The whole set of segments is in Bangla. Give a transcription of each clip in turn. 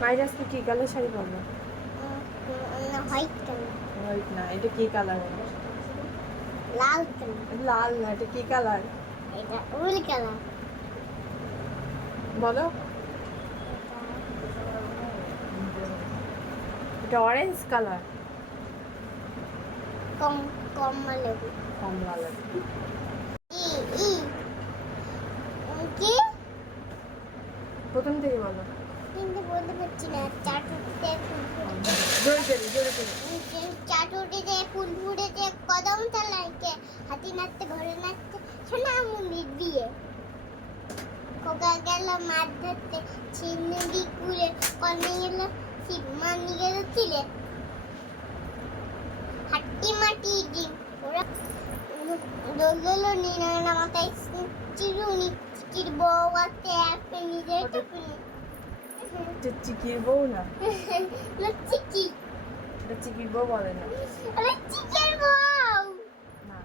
মায়ের আজকে কি? কালার শাড়ি পরবো হোয়াইট কালার। হোয়াইট না এটা কি কালার লাল লাল না এটা কি কালার এটা উল কালার বলো। এটা অরেঞ্জ কালার কম কমলা লেবু কমলা লাগে ই কি? প্রথম থেকে বলো। কিন্তু বলতে পারছি না চাটুটিতে চাটুটিতে ফুল ফুটেছে কদম তলাইকে হাতি নাচতে দিয়ে নিনা মাথায় চিরুনি চির বউ আছে একটা নিজের টুকুনি চিকির বউ না চিকি এটা বউ বলে না আরে চিকের বউ না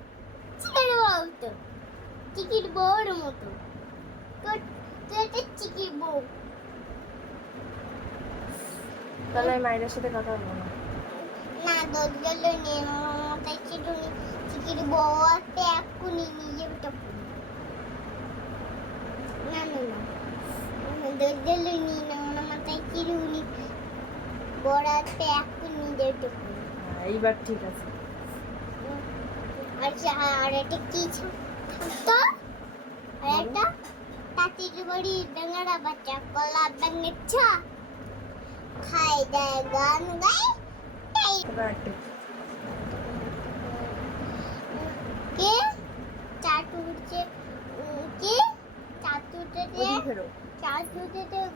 চিকের বউ তো চিকির বউর মতো একটা চিকির বউ তাহলে মায়ের সাথে কথা বলব না। না দোলদোল নিয়ে মাথায় চিরুনি চিকির বউ আছে এক্ষুনি নিজের টুকুনি না না না। দোলদোল নিয়ে চিরুনি বড় আছে এক্ষুনি নিজের টুকুনি হ্যাঁ, এইবার ঠিক আছে। আচ্ছা আর একটা কি থাকতো আর একটা? তাঁতির বাড়ি ডাঙ্গারা বাচ্চা কলা ব্যাঙের ছা। খাই দেয় গান গায় তাই কে চাটু উঠছে কে? চাটু উঠেছে ওদিকে ফেরো চাটু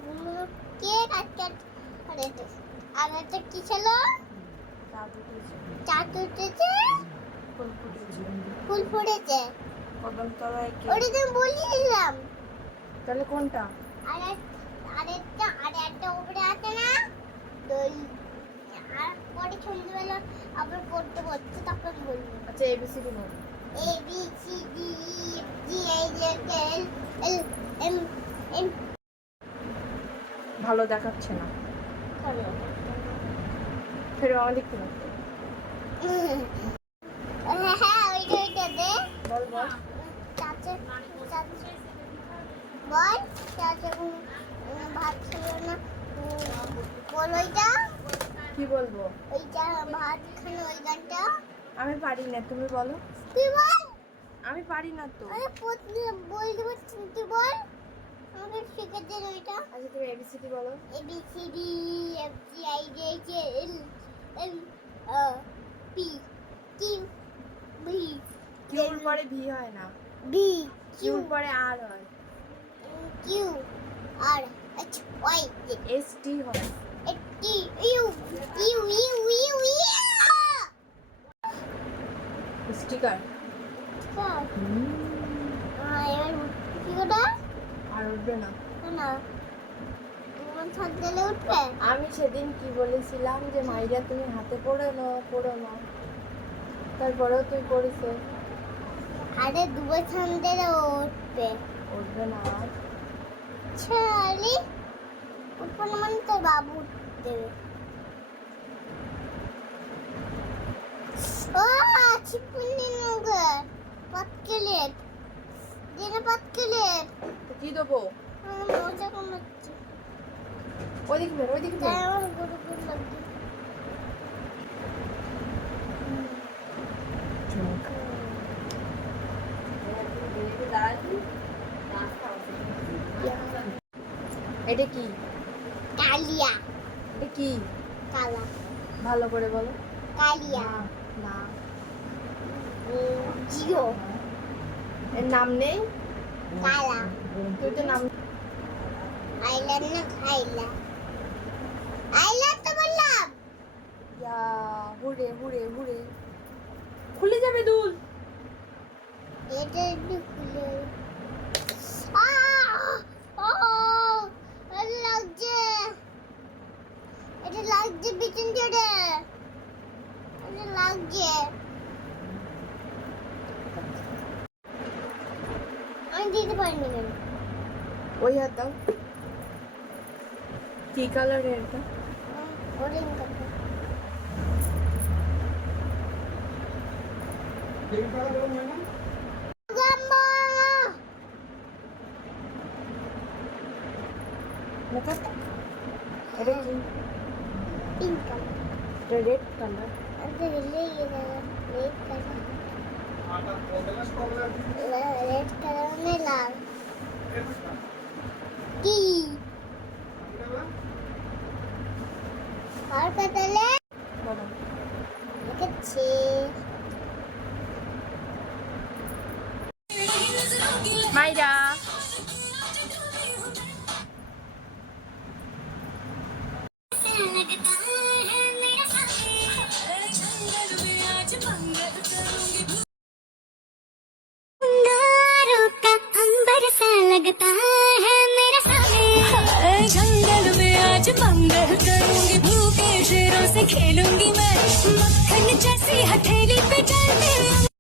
ঘুমো কে কাট কাট আর একটা আর একটা কি ছিল? চাটু উঠেছে। ফুল ফুটেছে। ওটা তো বলিয়ে দিলাম তাহলে কোনটা? আর এক- আরেকটা আর একটা উপরে আছে না? দই। আর পরে সন্ধ্যেবেলা আবার পড়তে বসছে তখন বলব। আচ্ছা ABCD ball A B C D E F G H L L M N ভালো দেখাচ্ছে না। ফেরো আমাদের কি বল বল চাচা বল। ভাত ছিল না বল ওইটা কি বলব? ওইটা ভাত খানো ওই গানটা আমি পারি না তুমি বলো। তুই বল। আমি পারি না তো। আরে পারছি তুই বল। আমাকে শিখে ওইটা? আচ্ছা তুমি এবিসিডি বলো। ABCD F G I J K L M P Q V কিউর পরে ভি হয় না। বি কিউ কিউর পরে আর হয়। Q R H Y S T হয় T U U U U U sticker এবার কি ওটা আর উঠবে না। আমি সেদিন কি বলেছিলাম যে মাইরা তুমি হাতে পড়ে নাও পড়ো না তারপরেও তুই করেছে আরে দু বছর দিলে উঠবে। উঠবে না। ছালি না মানে তোর বাবু দেবে ও চিপুনি নগে পাতকেলেট দিনে পাতকেলেট তো কি দেবো? ওইদিকে বের ওইদিকে বের এটা কি? কালিয়া। এটা কি? কালা। ভালো করে বলো। কালিয়া। না জিও। এর নাম নেই? কালা। তুই তো নাম আইল্যান্ড না আইল্যান্ড আইল্যান্ড তো বললাম ইয়া হুড়ে হুড়ে হুড়ে যাবে দুল এটা একটু খুলে লাগছে এটা লাগছে পিছন জোরে এটা লাগছে আমি দিতে পারিনি ওই হাত দাও কি কালারের এটা orange Pink color. The red color. And the red color. Red color. Red colour में लाल की కోల్కతాలో వచ్చి మైరా लगता है मेरा साले झंगल में आज मंगल करूं खेलूँगी मैं। मक्खन चल